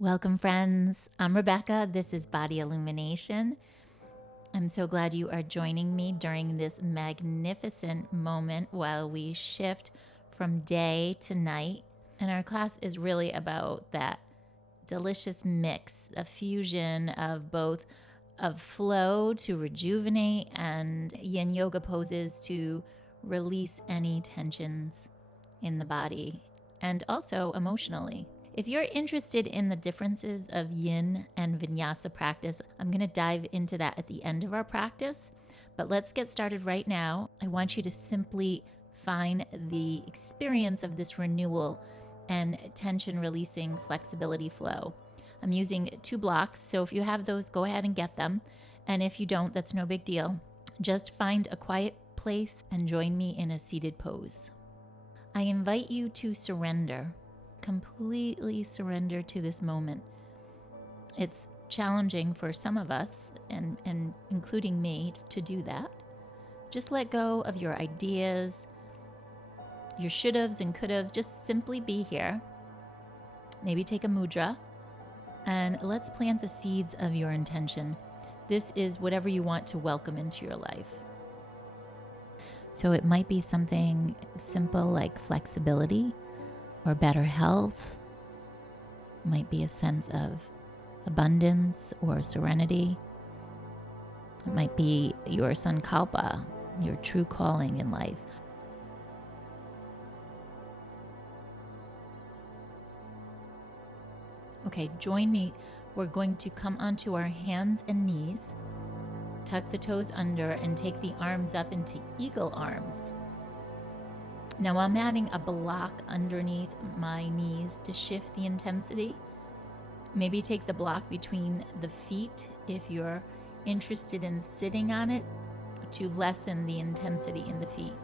Welcome, friends. I'm Rebecca. This is Body Illumination. I'm so glad you are joining me during this magnificent moment while we shift from day to night. And our class is really about that delicious mix, a fusion of both of flow to rejuvenate and yin yoga poses to release any tensions in the body and also emotionally. If you're interested in the differences of yin and vinyasa practice, I'm going to dive into that at the end of our practice. But let's get started right now. I want you to simply find the experience of this renewal and tension releasing flexibility flow. I'm using 2 blocks, so if you have those, go ahead and get them. And if you don't, that's no big deal. Just find a quiet place and join me in a seated pose. I invite you to surrender. Completely surrender to this moment. It's challenging for some of us, and including me, to do that. Just let go of your ideas, your should-haves and could-haves. Just simply be here. Maybe take a mudra, and let's plant the seeds of your intention. This is whatever you want to welcome into your life. So it might be something simple like flexibility, or better health. It might be a sense of abundance or serenity. It might be your Sankalpa, your true calling in life. Okay, join me. We're going to come onto our hands and knees, tuck the toes under, and take the arms up into eagle arms. Now I'm adding a block underneath my knees to shift the intensity. Maybe take the block between the feet if you're interested in sitting on it to lessen the intensity in the feet.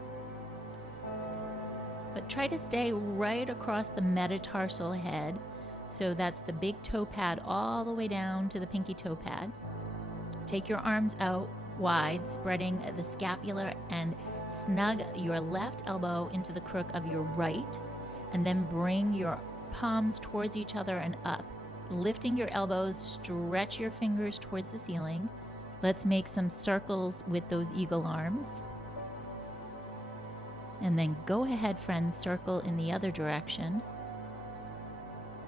But try to stay right across the metatarsal head. So that's the big toe pad all the way down to the pinky toe pad. Take your arms out wide, spreading the scapula, and snug your left elbow into the crook of your right, and then bring your palms towards each other and up. Lifting your elbows, stretch your fingers towards the ceiling. Let's make some circles with those eagle arms. And then go ahead, friends, circle in the other direction.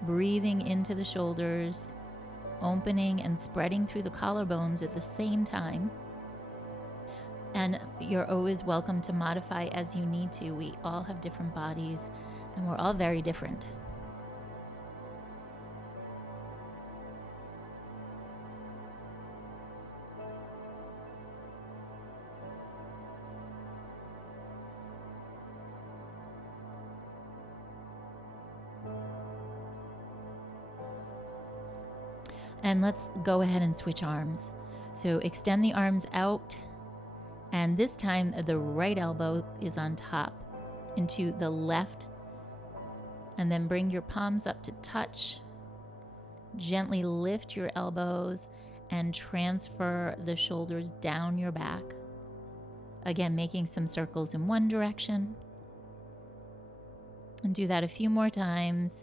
Breathing into the shoulders, opening and spreading through the collarbones at the same time. And you're always welcome to modify as you need to. We all have different bodies, and we're all very different. And let's go ahead and switch arms. So extend the arms out, and this time the right elbow is on top into the left, and then bring your palms up to touch. Gently lift your elbows and transfer the shoulders down your back. Again, making some circles in one direction. And do that a few more times.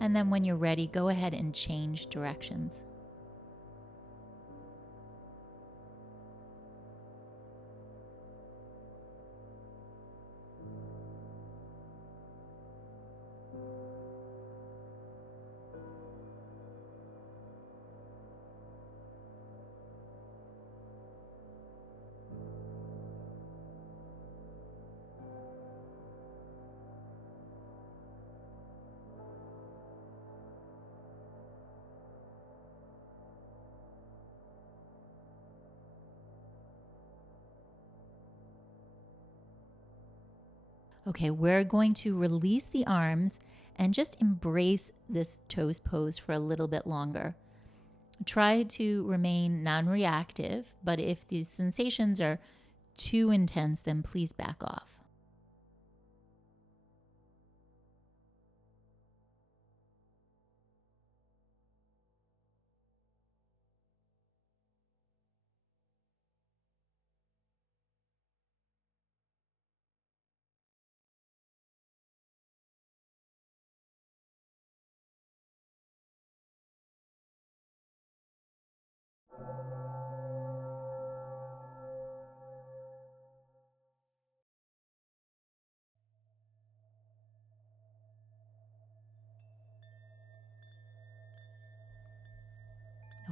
And then when you're ready, go ahead and change directions. Okay, we're going to release the arms and just embrace this toes pose for a little bit longer. Try to remain non-reactive, but if the sensations are too intense, then please back off.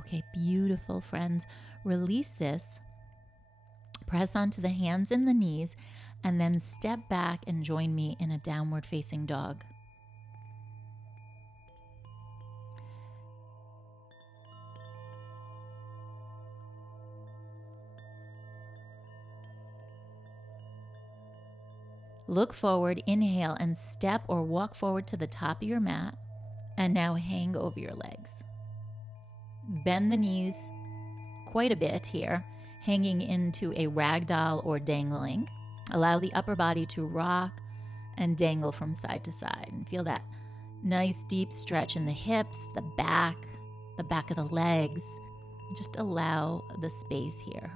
Okay, beautiful, friends. Release this. Press onto the hands and the knees, and then step back and join me in a downward facing dog. Look forward, inhale, and step or walk forward to the top of your mat. And now hang over your legs. Bend the knees quite a bit here, hanging into a ragdoll or dangling. Allow the upper body to rock and dangle from side to side. And feel that nice deep stretch in the hips, the back of the legs. Just allow the space here.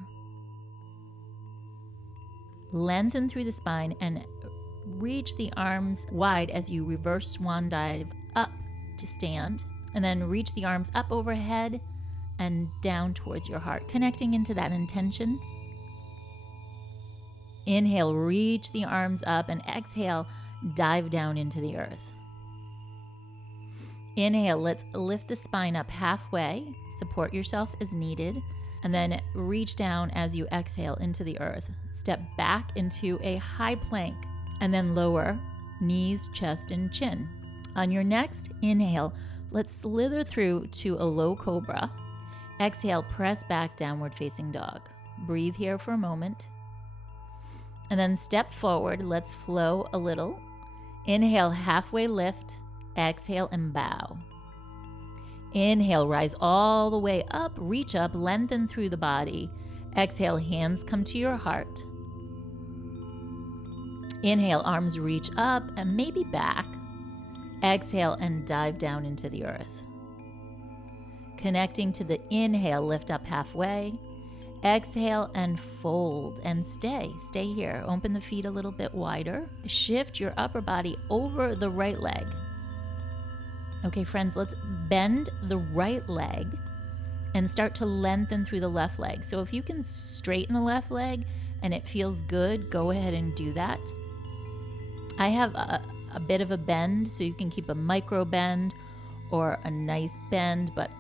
Lengthen through the spine and reach the arms wide as you reverse swan dive up to stand. And then reach the arms up overhead and down towards your heart, connecting into that intention. Inhale, reach the arms up, and exhale, dive down into the earth. Inhale, let's lift the spine up halfway. Support yourself as needed. And then reach down as you exhale into the earth. Step back into a high plank and then lower knees, chest, and chin. On your next inhale, let's slither through to a low cobra. Exhale, press back, downward facing dog. Breathe here for a moment. And then step forward. Let's flow a little. Inhale, halfway lift. Exhale and bow. Inhale, rise all the way up, reach up, lengthen through the body. Exhale, hands come to your heart. Inhale, arms reach up and maybe back. Exhale and dive down into the earth. Connecting to the inhale, lift up halfway. Exhale and fold and stay here. Open the feet a little bit wider. Shift your upper body over the right leg. Okay, friends, let's bend the right leg and start to lengthen through the left leg. So if you can straighten the left leg and it feels good, go ahead and do that. I have a bit of a bend, so you can keep a micro bend or a nice bend, but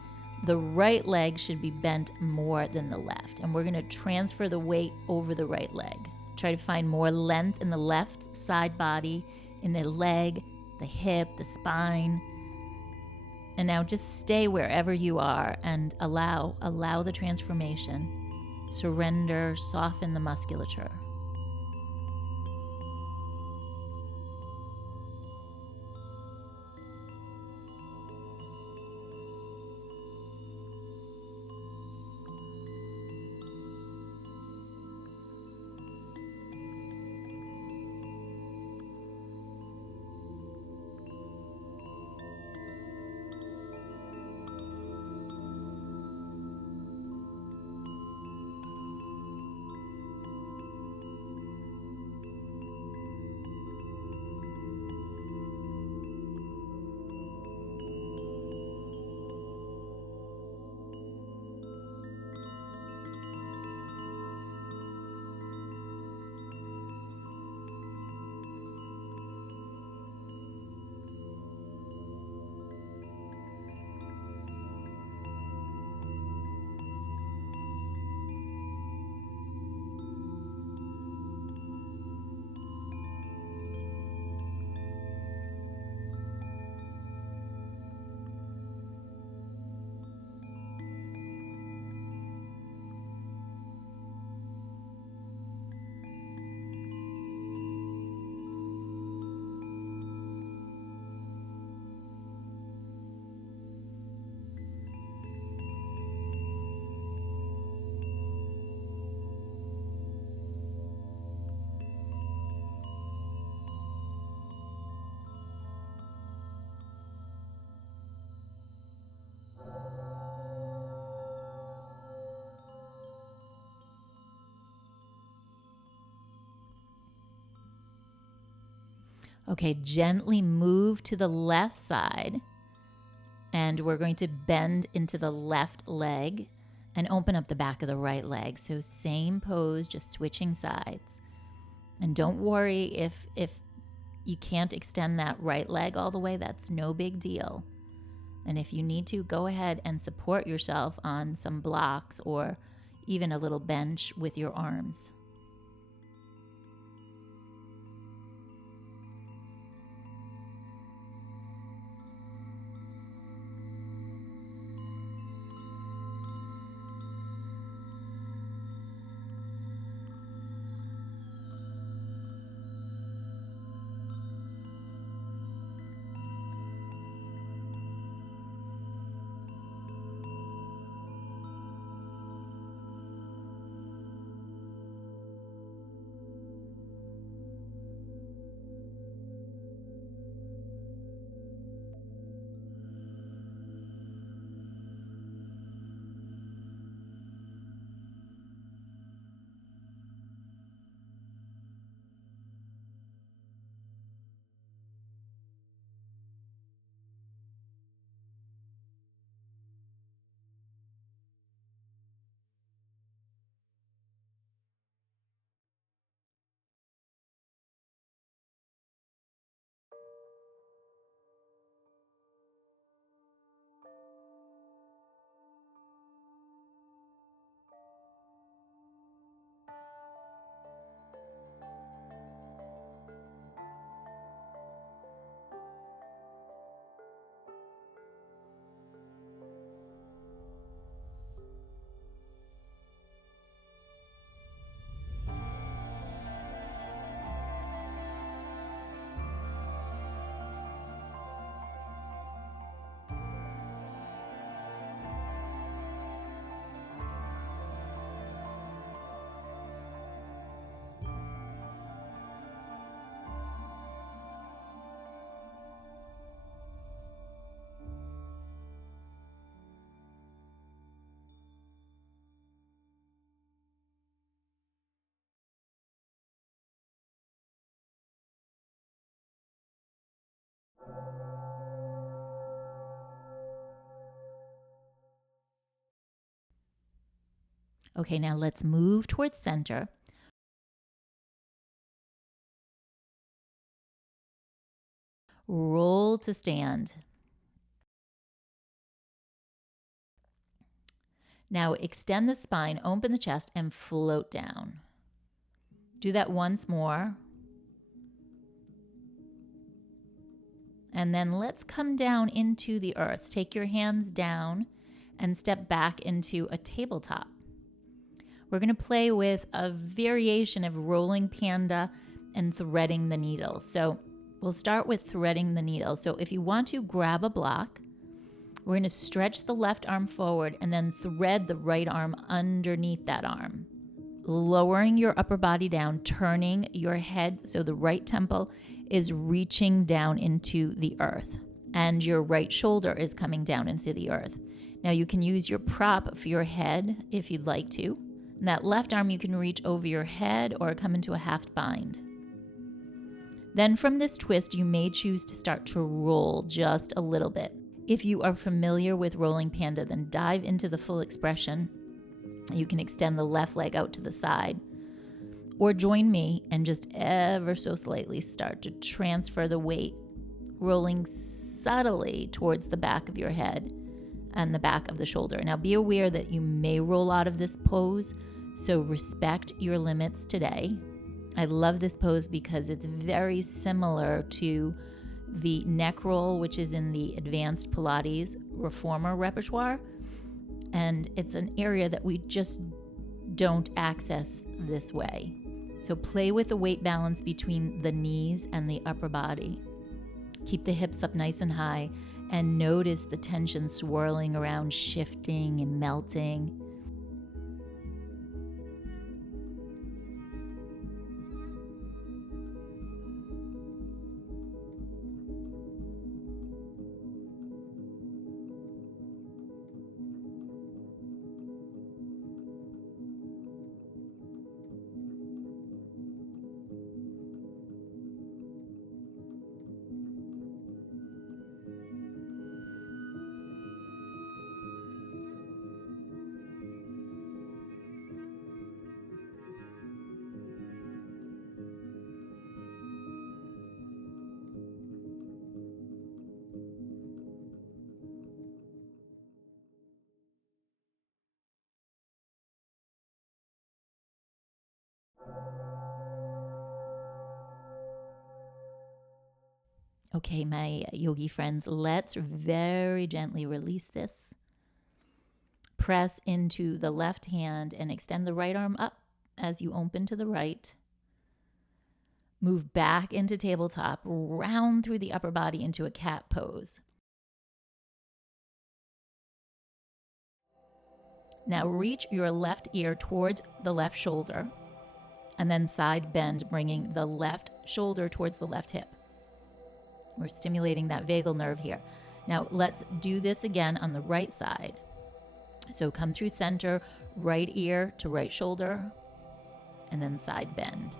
the right leg should be bent more than the left. And we're going to transfer the weight over the right leg. Try to find more length in the left side body, in the leg, the hip, the spine. And now just stay wherever you are and allow the transformation. Surrender, soften the musculature. Okay, gently move to the left side, and we're going to bend into the left leg and open up the back of the right leg. So same pose, just switching sides. And don't worry if you can't extend that right leg all the way, that's no big deal. And if you need to, go ahead and support yourself on some blocks or even a little bench with your arms. Okay, now let's move towards center. Roll to stand. Now extend the spine, open the chest, and float down. Do that once more. And then let's come down into the earth. Take your hands down and step back into a tabletop. We're going to play with a variation of rolling panda and threading the needle. So we'll start with threading the needle. So if you want to grab a block, we're going to stretch the left arm forward and then thread the right arm underneath that arm. Lowering your upper body down, turning your head so the right temple is reaching down into the earth and your right shoulder is coming down into the earth. Now you can use your prop for your head if you'd like to. And that left arm you can reach over your head or come into a half bind. Then from this twist, you may choose to start to roll just a little bit. If you are familiar with rolling panda, then dive into the full expression. You can extend the left leg out to the side. Or join me and just ever so slightly start to transfer the weight, rolling subtly towards the back of your head and the back of the shoulder. Now be aware that you may roll out of this pose, so respect your limits today. I love this pose because it's very similar to the neck roll, which is in the advanced Pilates reformer repertoire. And it's an area that we just don't access this way. So play with the weight balance between the knees and the upper body. Keep the hips up nice and high and notice the tension swirling around, shifting and melting. Okay, my yogi friends, let's very gently release this. Press into the left hand and extend the right arm up as you open to the right. Move back into tabletop, round through the upper body into a cat pose. Now reach your left ear towards the left shoulder and then side bend, bringing the left shoulder towards the left hip. We're stimulating that vagal nerve here. Now let's do this again on the right side. So come through center, right ear to right shoulder, and then side bend.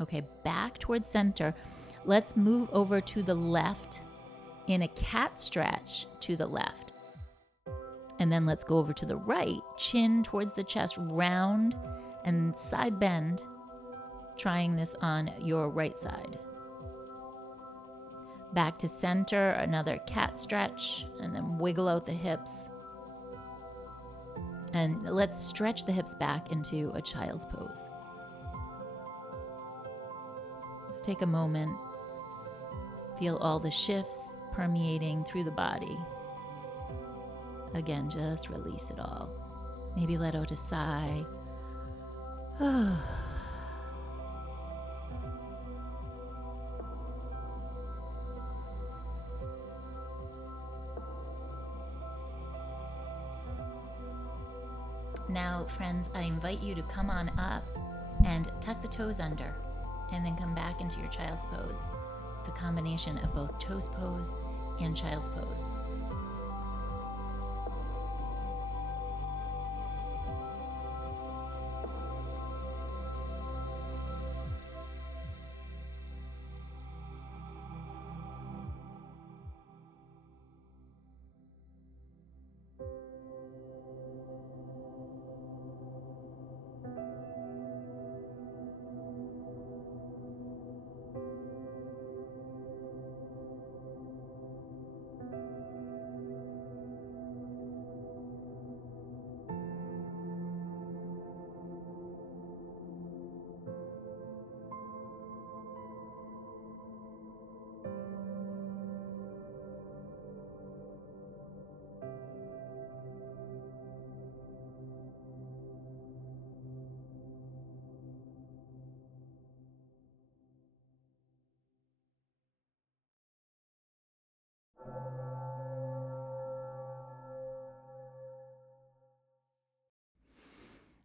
Okay, back towards center. Let's move over to the left in a cat stretch to the left. And then let's go over to the right, chin towards the chest, round and side bend, trying this on your right side. Back to center, another cat stretch, and then wiggle out the hips. And let's stretch the hips back into a child's pose. Just take a moment, feel all the shifts permeating through the body. Again, just release it all. Maybe let out a sigh. Now, friends, I invite you to come on up and tuck the toes under, and then come back into your child's pose. The combination of both toes pose and child's pose.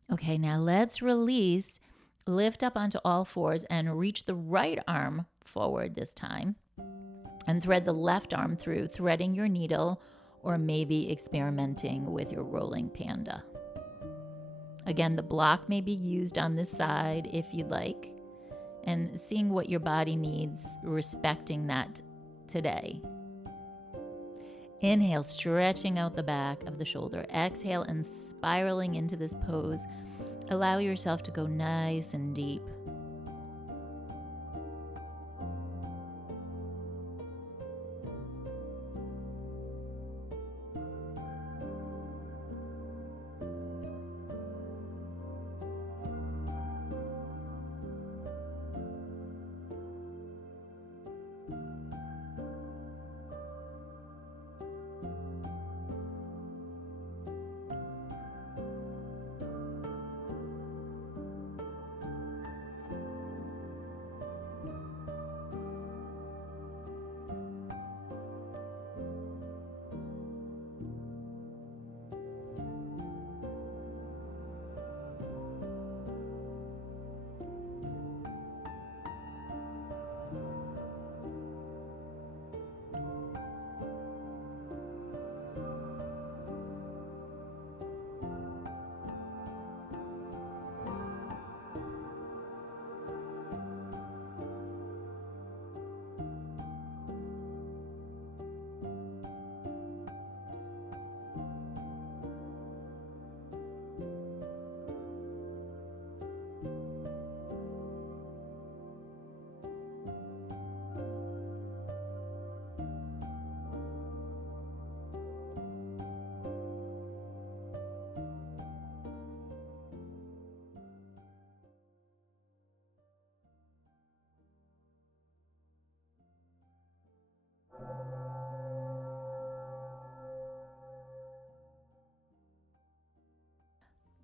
Okay, now let's release. Lift up onto all fours and reach the right arm forward this time. And thread the left arm through, threading your needle or maybe experimenting with your rolling panda. Again, the block may be used on this side if you'd like, and seeing what your body needs, respecting that today. Inhale, stretching out the back of the shoulder. Exhale and spiraling into this pose. Allow yourself to go nice and deep.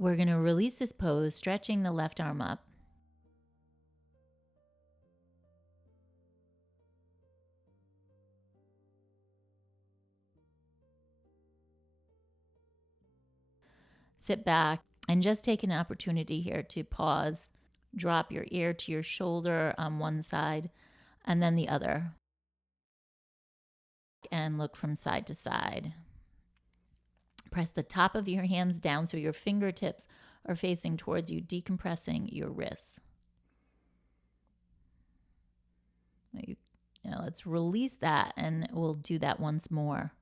We're going to release this pose, stretching the left arm up. Sit back and just take an opportunity here to pause. Drop your ear to your shoulder on one side and then the other. And look from side to side. Press the top of your hands down so your fingertips are facing towards you, decompressing your wrists. Now let's release that, and we'll do that once more.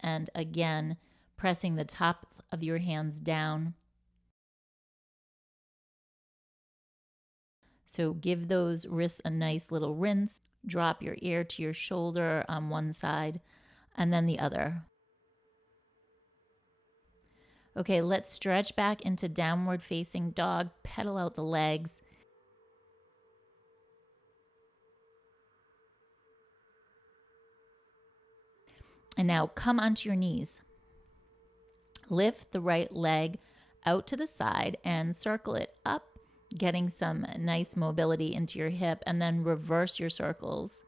And again, pressing the tops of your hands down. So give those wrists a nice little rinse. Drop your ear to your shoulder on one side and then the other. Okay, let's stretch back into downward facing dog. Pedal out the legs. And now come onto your knees. Lift the right leg out to the side and circle it up, getting some nice mobility into your hip, and then reverse your circles.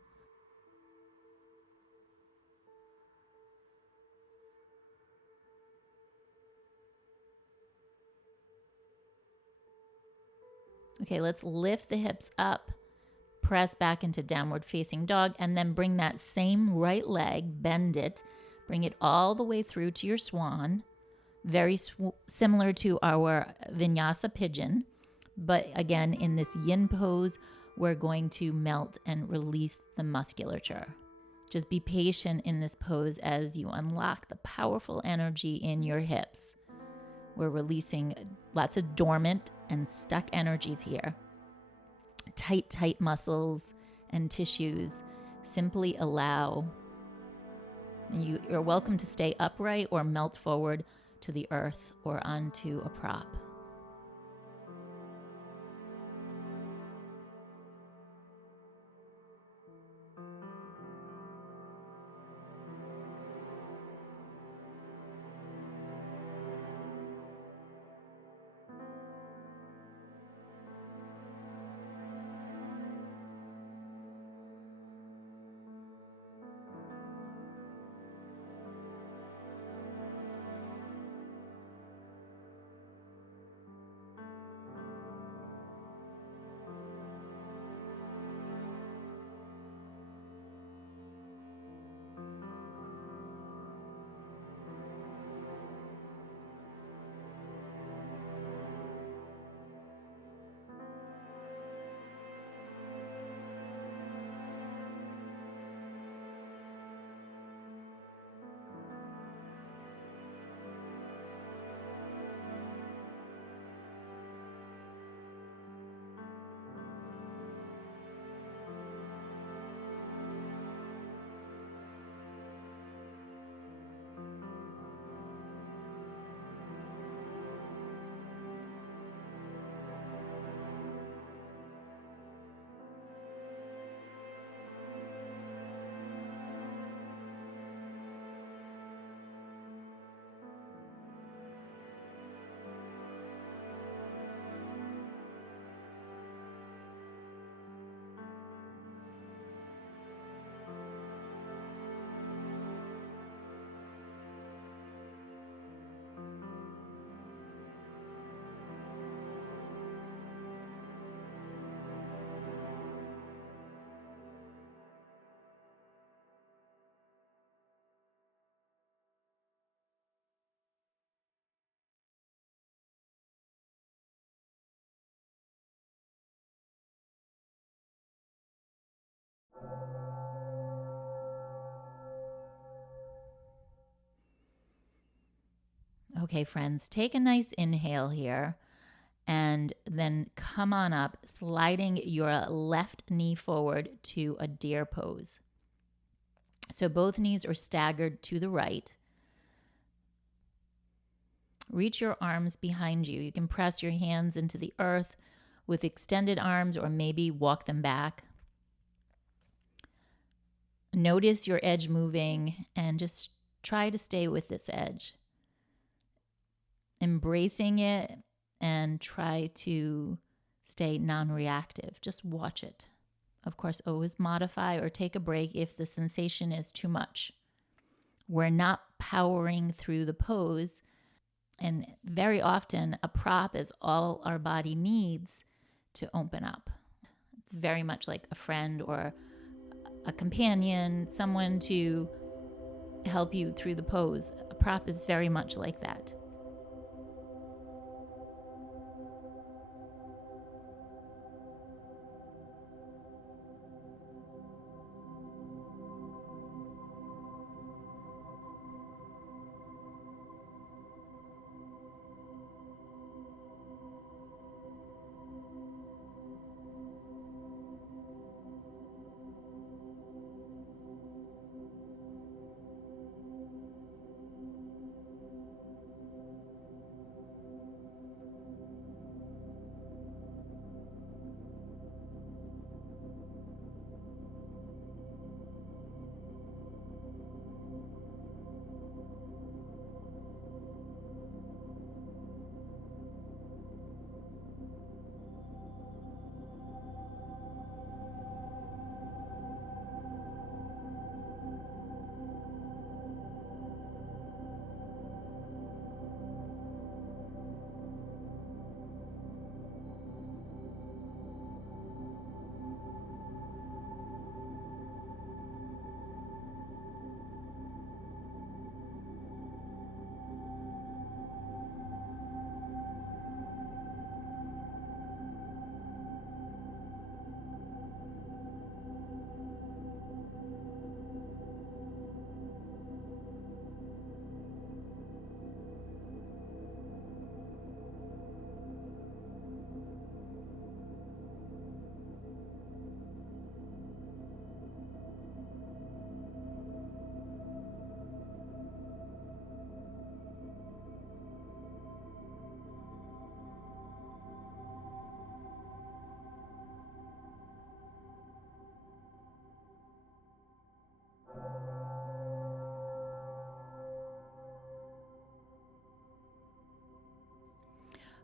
Okay, let's lift the hips up, press back into downward facing dog, and then bring that same right leg, bend it, bring it all the way through to your swan. Very similar to our Vinyasa pigeon. But again, in this yin pose, we're going to melt and release the musculature. Just be patient in this pose as you unlock the powerful energy in your hips. We're releasing lots of dormant and stuck energies here. Tight muscles and tissues. Simply allow. And you're welcome to stay upright or melt forward to the earth or onto a prop. Okay, friends, take a nice inhale here and then come on up, sliding your left knee forward to a deer pose. So both knees are staggered to the right. Reach your arms behind you. You can press your hands into the earth with extended arms or maybe walk them back. Notice your edge moving and just try to stay with this edge. Embracing it and try to stay non-reactive. Just watch it. Of course, always modify or take a break if the sensation is too much. We're not powering through the pose. And very often, a prop is all our body needs to open up. It's very much like a friend or a companion, someone to help you through the pose. A prop is very much like that.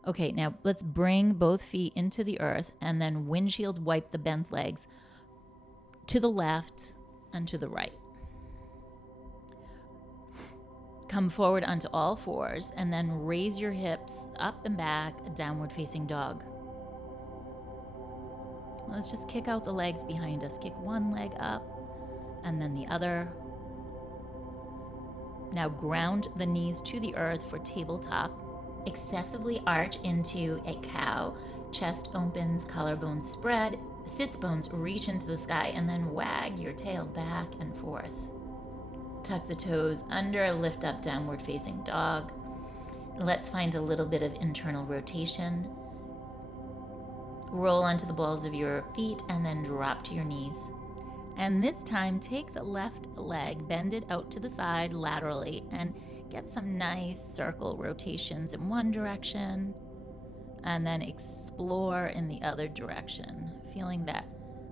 Okay, now let's bring both feet into the earth and then windshield wipe the bent legs to the left and to the right. Come forward onto all fours and then raise your hips up and back, a downward facing dog. Let's just kick out the legs behind us. Kick one leg up and then the other. Now ground the knees to the earth for tabletop. Excessively arch into a cow. Chest opens, collarbones spread, sits bones reach into the sky, and then wag your tail back and forth. Tuck the toes under, lift up, downward facing dog. Let's find a little bit of internal rotation. Roll onto the balls of your feet and then drop to your knees. And this time, take the left leg, bend it out to the side laterally, and get some nice circle rotations in one direction, and then explore in the other direction, feeling that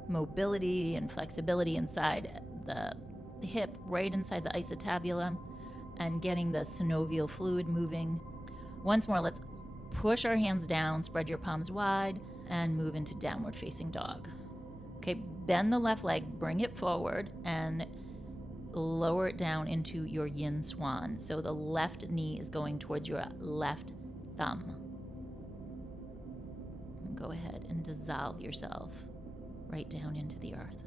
mobility and flexibility inside the hip, right inside the isotabulum, and getting the synovial fluid moving. Once more, let's push our hands down, spread your palms wide, and move into downward facing dog. Okay, bend the left leg, bring it forward, and lower it down into your Yin Swan. So the left knee is going towards your left thumb. And go ahead and dissolve yourself right down into the earth.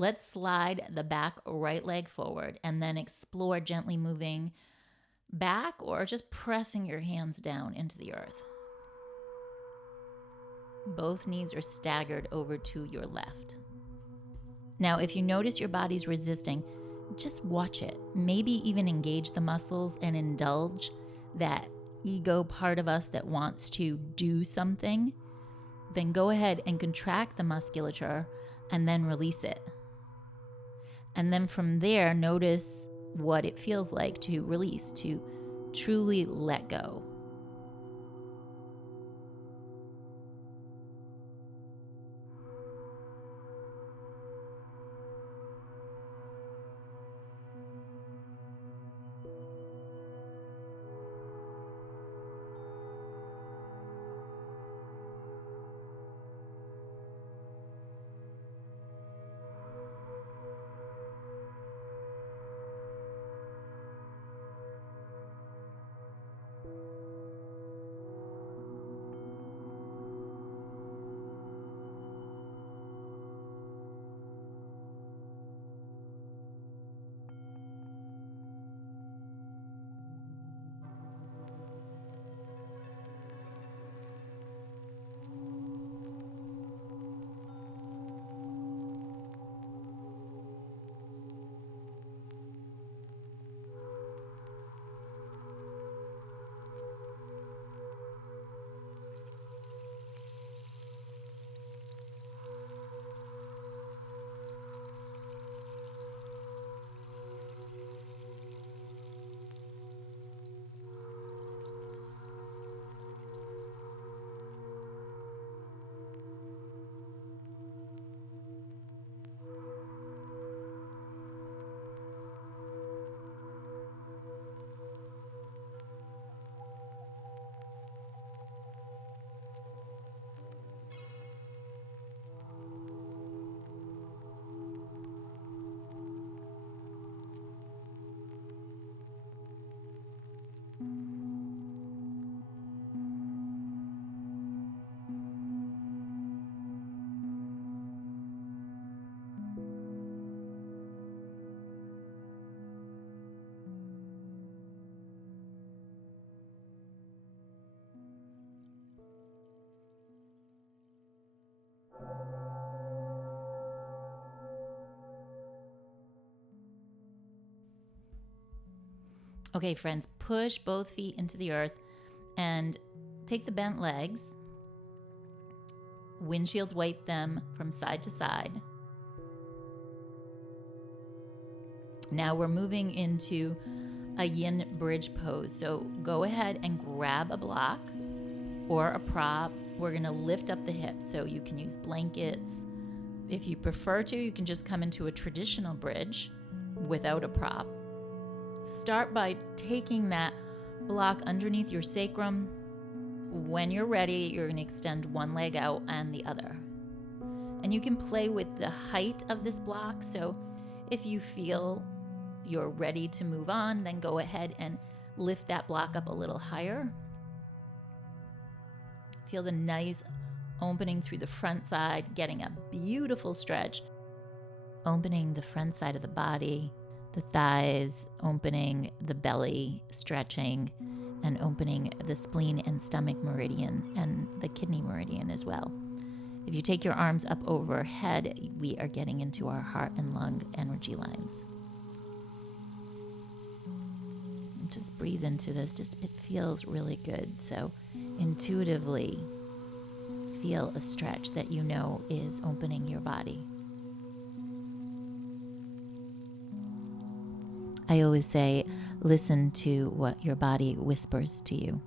Let's slide the back right leg forward and then explore gently moving back or just pressing your hands down into the earth. Both knees are staggered over to your left. Now, if you notice your body's resisting, just watch it. Maybe even engage the muscles and indulge that ego part of us that wants to do something. Then go ahead and contract the musculature and then release it. And then from there, notice what it feels like to release, to truly let go. Okay, friends, push both feet into the earth and take the bent legs, windshield wipe them from side to side. Now we're moving into a yin bridge pose. So go ahead and grab a block or a prop. We're going to lift up the hips, so you can use blankets. If you prefer to, you can just come into a traditional bridge without a prop. Start by taking that block underneath your sacrum. When you're ready, you're going to extend one leg out and the other. And you can play with the height of this block. So if you feel you're ready to move on, then go ahead and lift that block up a little higher. Feel the nice opening through the front side, getting a beautiful stretch. Opening the front side of the body, the thighs, opening the belly, stretching, and opening the spleen and stomach meridian and the kidney meridian as well. If you take your arms up overhead, we are getting into our heart and lung energy lines. Just breathe into this. It feels really good. So intuitively feel a stretch that you know is opening your body. I always say, listen to what your body whispers to you.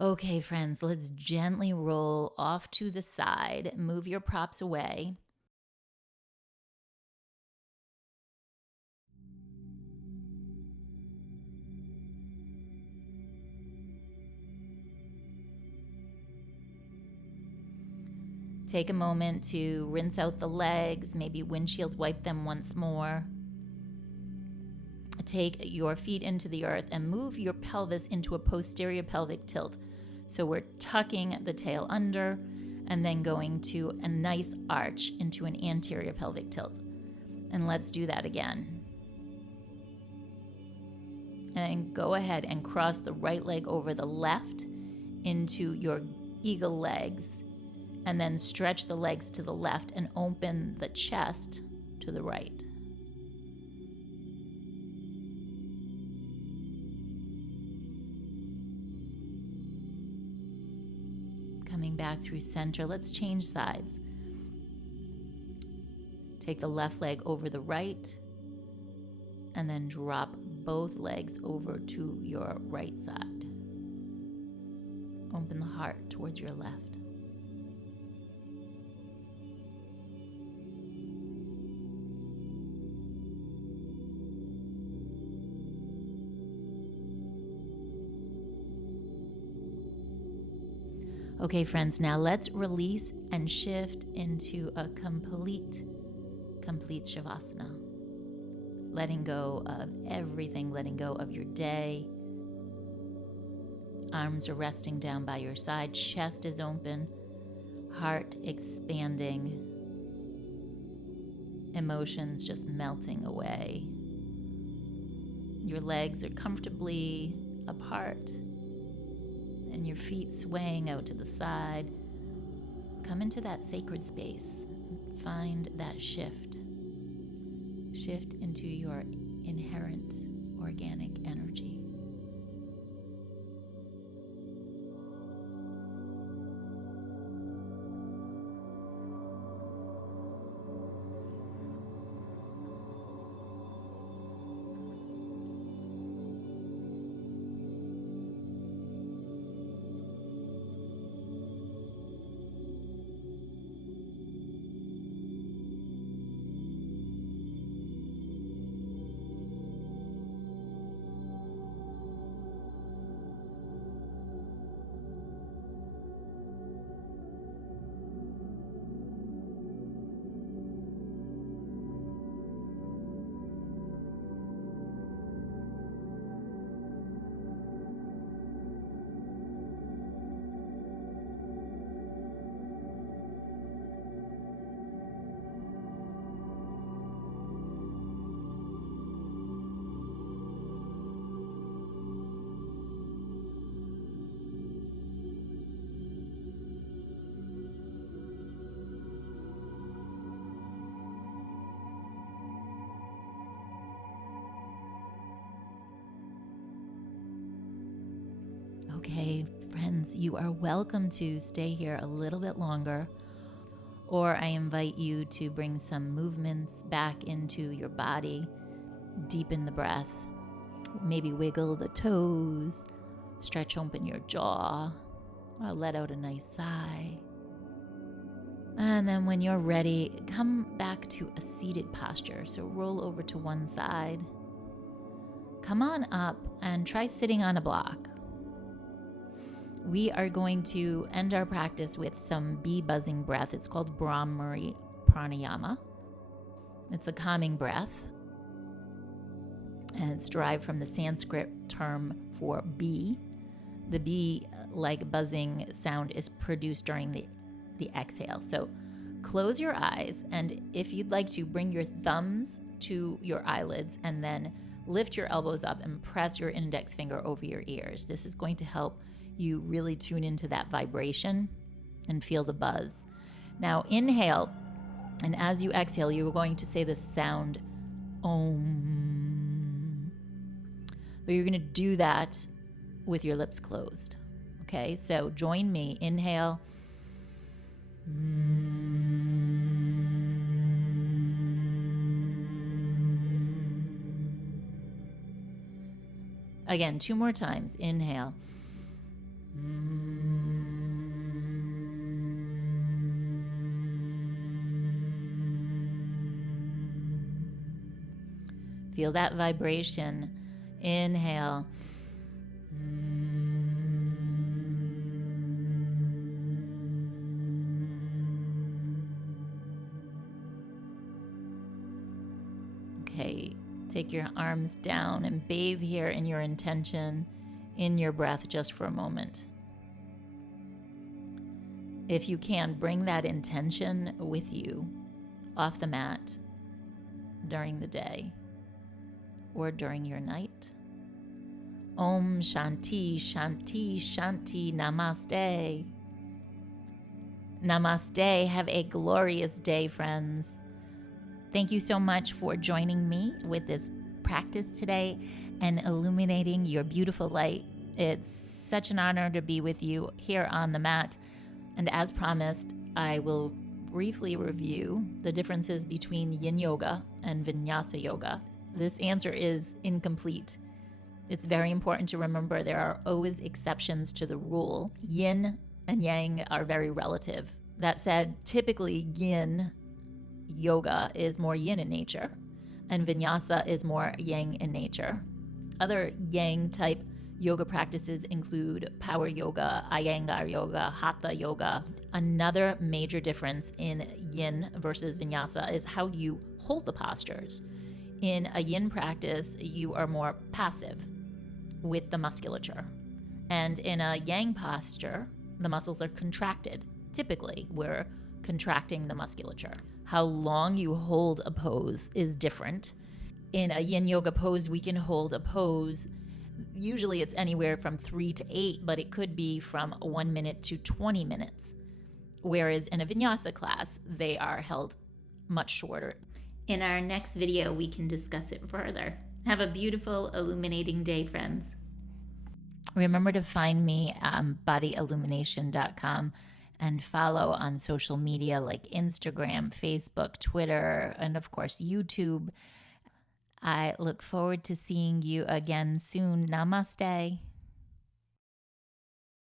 Okay, friends, let's gently roll off to the side. Move your props away. Take a moment to rinse out the legs, maybe windshield wipe them once more. Take your feet into the earth and move your pelvis into a posterior pelvic tilt. So we're tucking the tail under and then going to a nice arch into an anterior pelvic tilt. And let's do that again. And go ahead and cross the right leg over the left into your eagle legs. And then stretch the legs to the left and open the chest to the right. Coming back through center, let's change sides. Take the left leg over the right and then drop both legs over to your right side. Open the heart towards your left. Okay, friends, now let's release and shift into a complete śavāsana. Letting go of everything, letting go of your day. Arms are resting down by your side, chest is open, heart expanding, emotions just melting away. Your legs are comfortably apart, and your feet swaying out to the side. Come into that sacred space. Find that shift. Shift into your inherent organic energy. Okay, friends, you are welcome to stay here a little bit longer, or I invite you to bring some movements back into your body, deepen the breath, maybe wiggle the toes, stretch open your jaw, or let out a nice sigh. And then when you're ready, come back to a seated posture. So roll over to one side. Come on up and try sitting on a block. We are going to end our practice with some bee buzzing breath. It's called Brahmari Pranayama. It's a calming breath, and it's derived from the Sanskrit term for bee. The bee-like buzzing sound is produced during the exhale. So close your eyes, and if you'd like to, bring your thumbs to your eyelids and then lift your elbows up and press your index finger over your ears. This is going to help you really tune into that vibration and feel the buzz. Now inhale, and as you exhale, you're going to say the sound Om. But you're going to do that with your lips closed. Okay, so join me. Inhale. Again, 2 more times. Inhale. Feel that vibration. Inhale. Okay, take your arms down and bathe here in your intention, in your breath just for a moment. If you can, bring that intention with you off the mat during the day or during your night. Om Shanti, Shanti, Shanti, Namaste. Namaste. Have a glorious day, friends. Thank you so much for joining me with this practice today and illuminating your beautiful light. It's such an honor to be with you here on the mat. And as promised, I will briefly review the differences between Yin Yoga and Vinyasa Yoga. This answer is incomplete. It's very important to remember there are always exceptions to the rule. Yin and Yang are very relative. That said, typically Yin Yoga is more yin in nature, and Vinyasa is more yang in nature. Other yang type yoga practices include power yoga, Iyengar yoga, Hatha yoga. Another major difference in yin versus Vinyasa is how you hold the postures. In a yin practice, you are more passive with the musculature. And in a yang posture, the muscles are contracted. Typically, we're contracting the musculature. How long you hold a pose is different. In a yin yoga pose, we can hold a pose. Usually it's anywhere from 3 to 8, but it could be from 1 minute to 20 minutes. Whereas in a Vinyasa class, they are held much shorter. In our next video, we can discuss it further. Have a beautiful, illuminating day, friends. Remember to find me at bodyillumination.com and follow on social media like Instagram, Facebook, Twitter, and of course, YouTube. I look forward to seeing you again soon. Namaste.